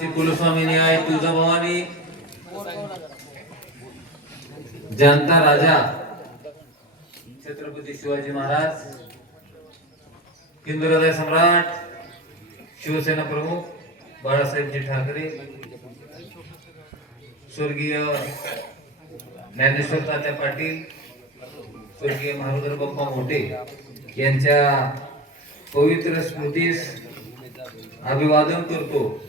श्री कुलस्वामिनी आहे तुळजाभवानी जनता राजा. छत्रपती शिवाजी महाराज. हिंदुहृदय सम्राट. शिवसेना प्रमुख बाळासाहेबजी ठाकरे. स्वर्गीय ज्ञानेश्वर तात्या पाटील. स्वर्गीय महारुद्र बाप्पा मोठे यांच्या पवित्र स्मृतीस अभिवादन करतो.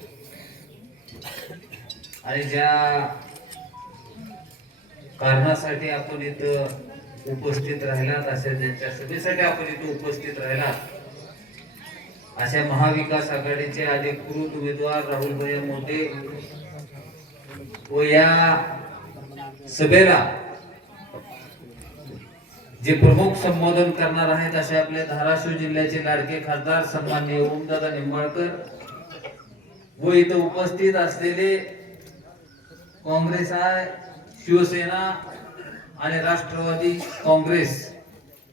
आणि ज्या कारणासाठी आपण इथं उपस्थित राहिलात अशा ज्यांच्या सभेसाठी आपण इथं उपस्थित राहिलात अशा महाविकास आघाडीचे अधिकृत उमेदवार राहुल भैया मोठे व या सभेला जे प्रमुख संबोधन करणार आहेत असे आपले धाराशिव जिल्ह्याचे लाडके खासदार सन्माननीय ओमदादा निंबाळकर व इथं उपस्थित असलेले काँग्रेस आहे शिवसेना आणि राष्ट्रवादी काँग्रेस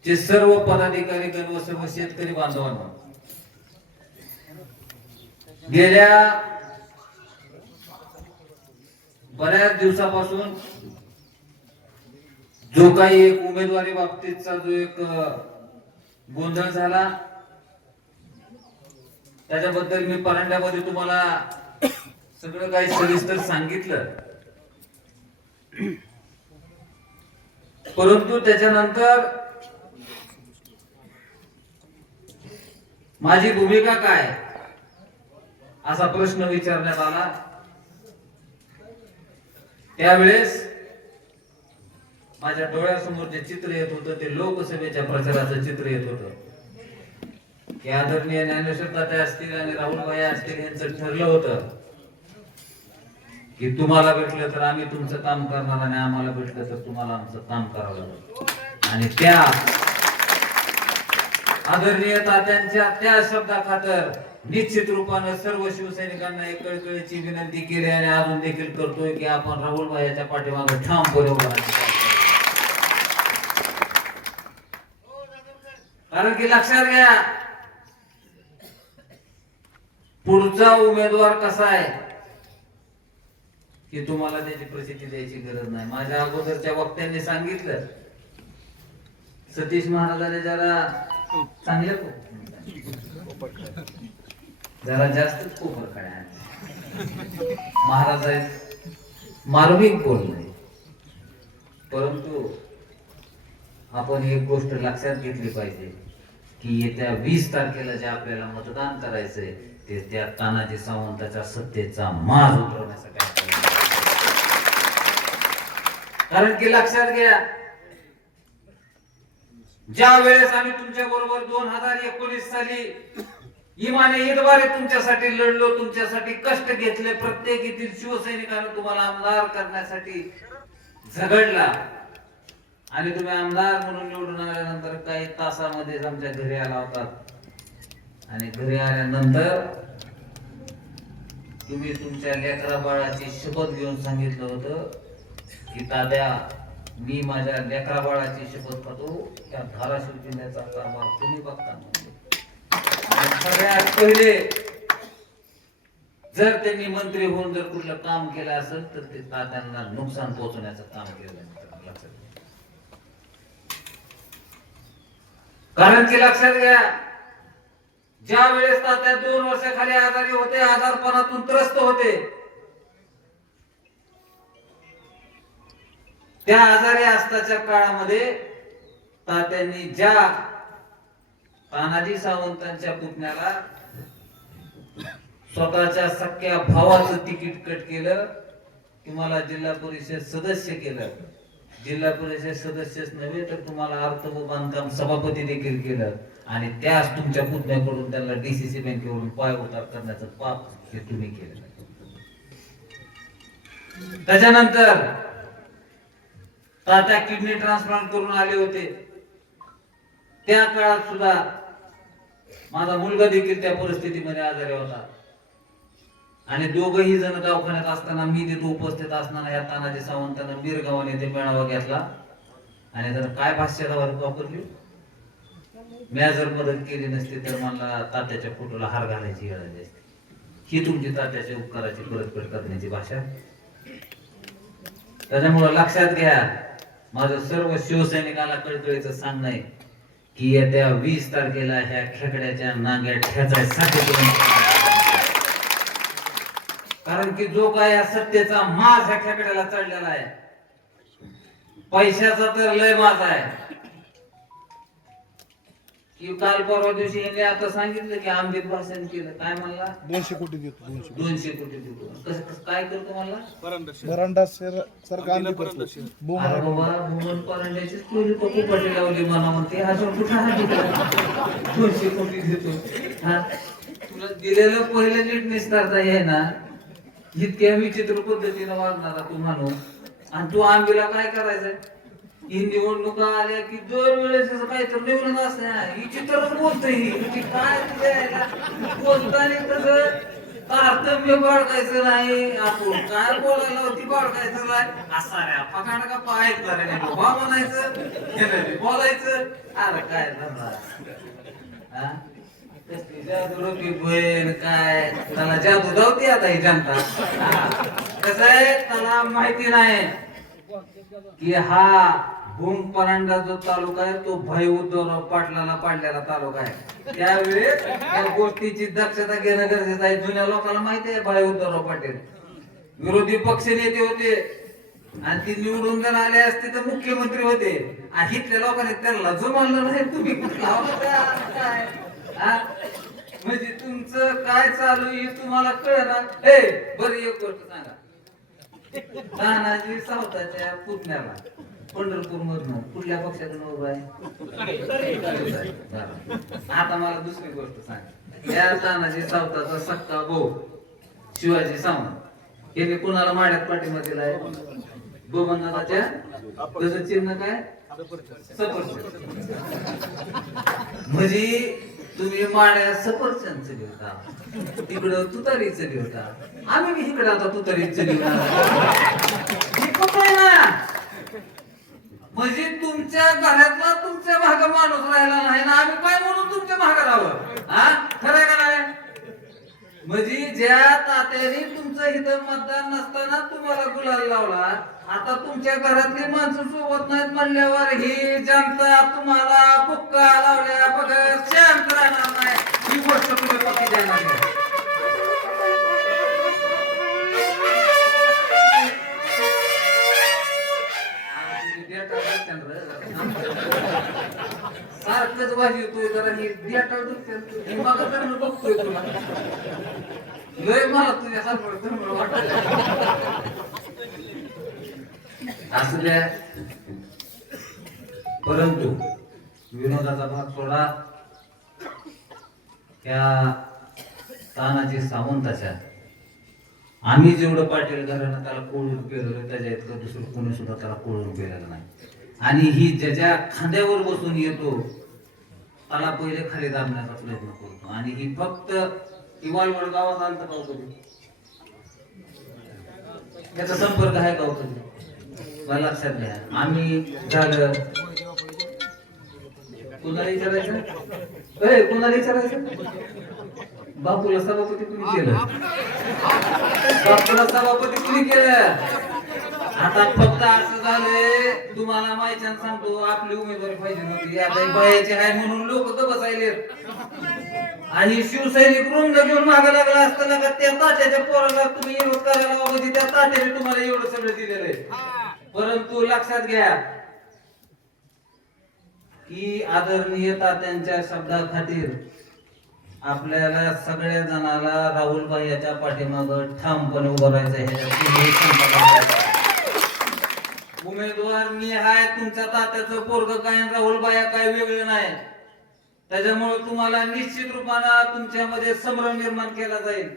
चे सर्व पदाधिकारी गण व सर्व शेतकरी बांधवांना. गेल्या बऱ्याच दिवसापासून जो काही एक उमेदवारी बाबतीतचा जो एक गोंधळ झाला त्याच्याबद्दल मी परांड्यामध्ये तुम्हाला सगळं काही सविस्तर सांगितलं. परंतु त्याच्यानंतर माझी भूमिका काय? असा प्रश्न विचारण्यात आला. त्यावेळेस माझ्या डोळ्यासमोर जे चित्र येत होतं ते लोकसभेच्या प्रचाराचं चित्र येत होतं. की आदरणीय ज्ञानेश्वर तात्या असतील आणि राहुल भाई असतील यांचं ठरलं होतं. की तुम्हाला भेटलं तर आम्ही तुमचं काम करणार आणि आम्हाला भेटलं तर तुम्हाला आमचं काम करावं लागेल. आणि त्या आदरणीय तात्यांच्या त्या शब्दा खातर निश्चित रूपानं सर्व शिवसैनिकांना एक कळकळीची विनंती केली आणि अजून देखील करतोय की आपण राहुल भाईच्या पाठीमागे ठामपणे उभा कारण की लक्षात घ्या पुढचा उमेदवार कसा आहे? की तुम्हाला त्याची प्रसिद्धी द्यायची गरज नाही. माझ्या अगोदरच्या वक्त्यांनी सांगितलं. सतीश महाराजाने जरा चांगल्या जरा जास्तच कोपर काय महाराज आहेत. मार्मिक बोलणे परंतु आपण एक गोष्ट लक्षात घेतली पाहिजे की येत्या वीस तारखेला जे आपल्याला मतदान करायचंय ते त्या तानाजी सावंताच्या सत्तेचा माज उतरवण्यासाठी आपल्याला कारण की लक्षात घ्या ज्या वेळेस आम्ही तुमच्या बरोबर दोन हजार एकोणीस साली इमाने ईदवारे तुमच्यासाठी लढलो तुमच्यासाठी कष्ट घेतले प्रत्येक येथील शिवसैनिकांना तुम्हाला आमदार करण्यासाठी झगडला. आणि तुम्ही आमदार म्हणून निवडून आल्यानंतर काही तासामध्येच आमच्या घरी आला होता. आणि घरी आल्यानंतर तुम्ही तुमच्या लेकरा बाळाची शपथ घेऊन सांगितलं होतं की दाद्या मी माझ्या लेकरा बाळाची शपथ करतो त्या धाराशिव जिल्ह्याचा कारभार तुम्ही बघता म्हणजे. सगळ्यात पहिले जर त्यांनी मंत्री होऊन जर कुठलं काम केलं असेल तर ते तात्यांना नुकसान पोहोचवण्याचं काम केलं कारण की लक्षात घ्या ज्या वेळेस तात्या दोन वर्षाखाली आजारी होते आजारपणातून त्रस्त होते त्या आजारी असताच्या काळामध्ये तात्यांनी ज्या तानाजी सावंतांच्या पुतण्याला स्वतःच्या सख्या भावाचं तिकीट कट केलं तुम्हाला जिल्हा परिषद सदस्य केलं. जिल्हा परिषद सदस्यच नव्हे तर तुम्हाला अर्थ व बांधकाम सभापती देखील केलं. आणि त्याच तुमच्या पुतण्याकडून त्यांना डीसीसी बँकेवरून पाय उतार करण्याचं पाप हे तुम्ही केलं. त्याच्यानंतर तात्या किडनी ट्रान्सप्लांट करून आले होते. त्या काळात सुद्धा माझा मुलगा देखील त्या परिस्थितीमध्ये आजारी होता. आणि दोघही जण दवाखान्यात असताना मी तिथे उपस्थित असताना या तानाजी सावंतांना मिरगावाने ते मेळावा घेतला. आणि जर काय भाष्य वापरली? मी जर मदत केली नसती तर मला तात्याच्या फोटोला हार घालायची गरज आली असती ही तुमची तात्याच्या उपकाराची परतफेड करण्याची भाषा त्याच्यामुळं लक्षात घ्या माझं सर्व शिवसैनिकाला कळकळीचं सांगणं आहे की येत्या वीस तारखेला ह्या खेकड्याच्या नांग्या ठेचायसाठी कारण की जो काय या सत्तेचा माज ह्या खेकड्याला चढलेला आहे. पैशाचा तर लय माज आहे. की काल परवा दिवशी यांनी आता सांगितलं की आंबीत भाषण केलं. काय म्हणला? दोनशे कोटी देतो दोनशे दोनशे कोटी देतो. कसं कसं काय करतो म्हणला? बरांडा सर सरकार आंधी करतो बोम अरे बाबा भुवन परांड्याची चोरी तो कुपाटी लावली मला म्हणते अजून कुठं आहे? दोनशे कोटी देतो. हा? तुला दिलेलं पहिलं नीट निस्तारता ये ना इतक्या विचित्र पद्धतीनं वागणारा तू माणूस. आणि तू आंबीला काय करायचंय? ही निवडणुका आल्या की दरवेळेस असं काहीतरी निवडून ही विचित्रच बोलतोय ही. म्हणजे काय बोलताना तसं तारतम्य बाळगायचं नाही. आपण काय बोलायला होती बाळगायचं नाही. असा रे पकाड का पाहायचं रे नाही बाबा म्हणायचं. हे बोलायचं. अरे काय झालं हा? बहीण काय? त्याला जादू धावते आता ही जनता. हा. कसं आहे? त्याला माहिती नाही. की हा भूम परांडा जो तालुका आहे तो भय उद्धवराव पाटलाला पाडलेला तालुका आहे. त्यावेळेस त्या गोष्टीची दक्षता घेणं गरजेचं आहे. जुन्या लोकांना माहिती आहे भाई उद्धवराव पाटील. विरोधी पक्ष नेते होते. आणि ती निवडून जर आले असते तर मुख्यमंत्री होते. आणि इथल्या लोकांनी त्यांना जुमानलं नाही. तुम्ही म्हणजे तुमचं काय चालू आहे हे तुम्हाला कळणार हे बरं एक गोष्ट सांगा. तानाजी सावताच्या पुतण्याला. पंढरपूर मधनं कुठल्या पक्षातून उभा आहे? आता मला दुसरी गोष्ट सांग. या तानाजी सावताचा सक्का भाऊ शिवाजी सावंत याने कुणाला माड्यात पाठिंबा दिलाय गोबंदाच्या त्याचं चिन्ह काय? सफरचंद. म्हणजे तुम्ही माड्या सफरचंद घेता तिकडं तुतारीच घेता आम्ही बी इकडे आता तुतारीच घेणार हे आहे ना? म्हणजे तुमच्या घरातला तुमच्या भागा माणूस राहिला नाही ना आम्ही काय म्हणून तुमच्या भागा राहावं हा? खरं आहे का नाही? म्हणजे ज्या तात्याने तुमचं इथं मतदान नसताना तुम्हाला गुलाल लावला आता तुमच्या घरातली माणसं सोबत नाहीत म्हणल्यावर ही जनता तुम्हाला बुक्का लावल्या बघर शांत राहणार नाही. ही गोष्ट तुम्ही पक्की देणार नाही. सारखंच वाजी येतोय जरा ही डेटा मग बघतोय तुला लय मला तुझ्या वाटत असू द्या. परंतु विनोदाचा भाग सोडा. त्या तानाजी सावंताच्या. आम्ही जेवढं पाटील घरानं त्याला कोळून पेरलं त्याच्या इतकं दुसरं कोणी सुद्धा त्याला कोळून पेरलं नाही. आणि ही ज्याच्या खांद्यावर बसून येतो त्याला पहिले खाली दाबण्याचा प्रयत्न करतो. आणि ही फक्त ही वालवड गावात आलं का हो त्याचा संपर्क आहे का हो मला लक्षात घ्या. आम्ही झालं. कुणाला विचारायचं? ए, कुणाला विचारायचं? बापूला सभापती कुणी केलं? बापूला सभापती कुणी केलं? आता फक्त असं झालंय तुम्हाला माहिती सांगतो आपली उमेदवारी पाहिजे नव्हती आता ही बायाची आहे म्हणून लोक ग बसायले आणि शिवसैनिक रुंद घेऊन मागे लागला असताना का त्या तात्याच्या पोराला तुम्ही विरोध करायला बाबा त्या तात्याने तुम्हाला एवढं सगळं दिलेलं आहे. परंतु लक्षात घ्या की आदरणीय तात्यांच्या शब्दा खातीर आपल्याला सगळ्या जणाला राहुल भाई याच्या पाठीमाग ठामपणे उभं राहायचं. उमेदवार मी आहे तुमच्या तात्याचं पोरग काय राहुल बाया काय वेगळं नाही. त्याच्यामुळे तुम्हाला निश्चित रूपानं तुमच्यामध्ये संभ्रम निर्माण केला जाईल.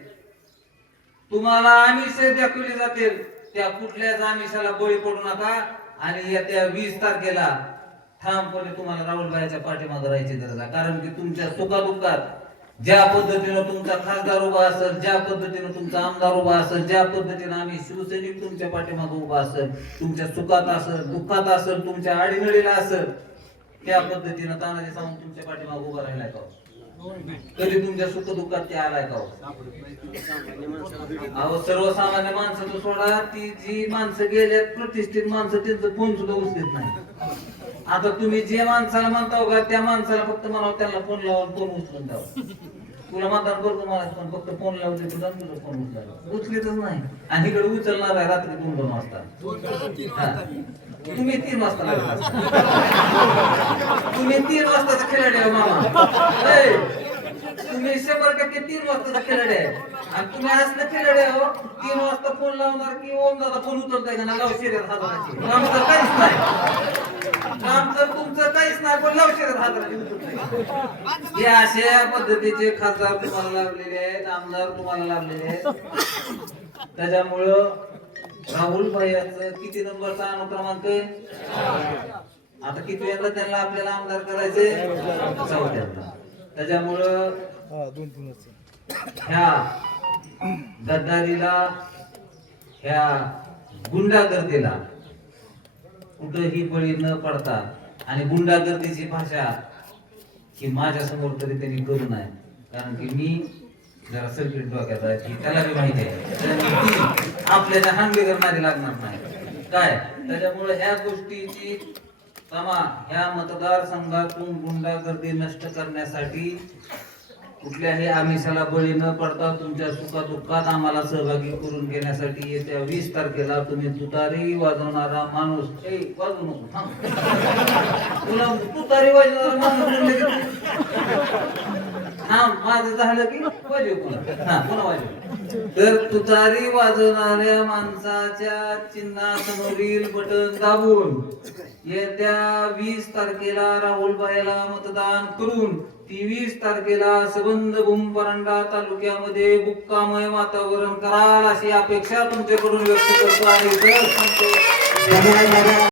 तुम्हाला आमिष दाखवली जातील. त्या कुठल्याच आमिषाला बळी पडू नका. आणि येत्या वीस तारखेला ठामपणे तुम्हाला राहुलबाईच्या पाठीमागे राहायची गरज आहे. कारण की तुमच्या सुखादुःखात ज्या पद्धतीनं तुमचा खासदार उभा असेल ज्या पद्धतीनं तुमचा आमदार उभा असेल ज्या पद्धतीनं आम्ही शिवसैनिक तुमच्या पाठीमागे उभा असेल तुमच्या सुखात असेल दुःखात असेल तुमच्या आडीनडीला असेल त्या पद्धतीनं तानाजी सावंत तुमच्या पाठीमागे उभा राहिलाय का हो? कधी तुमच्या सुख दुःखात ते आलाय का हो? अहो सर्वसामान्य माणसं तो सोडा ती जी माणसं गेल्यात प्रतिष्ठित माणसं त्यांचं फोन सुद्धा उचलत नाही. आता तुम्ही जे माणसाला म्हणता हो का त्या माणसाला फक्त म्हणावं त्यांना फोन लावून फोन उचलून द्यावा तुला मतदान करतो मला पण फक्त फोन लावून देतो आणि तुझा फोन उचलायला उचलीतच नाही. आणि इकडे उचलणार आहे रात्री दोन दोन वाजता. तुम्ही तीन वाजता तुम्ही तीन वाजताचा खेळाडू आहे मामा. ए, तुम्ही शंभर टक्के तीन वाजताचा खेळाडू आहे. आणि तुम्ही असलं खेळाडू आहे हो तीन वाजता फोन लावणार की ओम दादा फोन उचलताय का? ना हाताची काम तर काहीच नाही काम तर तुमचं काहीच नाही पण हे अशा पद्धतीचे खासदार तुम्हाला लाभलेले आहेत आमदार तुम्हाला लाभलेले आहेत. त्याच्यामुळं राहुल भैयाचं किती नंबरचा अनुक्रमांक आता किती वेळा त्यांना आपल्याला आमदार करायचे? चौथ्यांदा त्याच्यामुळं ह्या गद्दारीला ह्या गुंडागर्दीला कुठंही बळी न पडता आणि गुंडागर्दीची भाषा ही माझ्यासमोर तरी त्यांनी करू नये. कारण की मी जरा सर्किट डोक्यात आहे की त्याला बी माहिती आहे. आपल्याला हांगे करणारी लागणार नाही. काय? त्याच्यामुळे ह्या गोष्टीची समा ह्या मतदारसंघातून गुंडागर्दी नष्ट करण्यासाठी कुठल्याही आमिषाला बळी न पडता तुमच्या सुखादुःखात आम्हाला सहभागी करून घेण्यासाठी येत्या वीस तारखेला तुम्ही तुतारी वाजवणारा माणूस. वाजवू नको तुला तुतारी वाजवणारा माणूस हा माझं झालं की वाजव पुन्हा. हा पुन्हा वाजव. तर तुतारी वाजवणाऱ्या माणसाच्या चिन्हासमोरील बटन दाबून येत्या वीस तारखेला राहुलबाईला मतदान करून तेवीस तारखेला सबंध भूमपरंडा तालुक्यामध्ये बुक्कामय वातावरण कराल अशी अपेक्षा तुमच्याकडून व्यक्त करतो आणि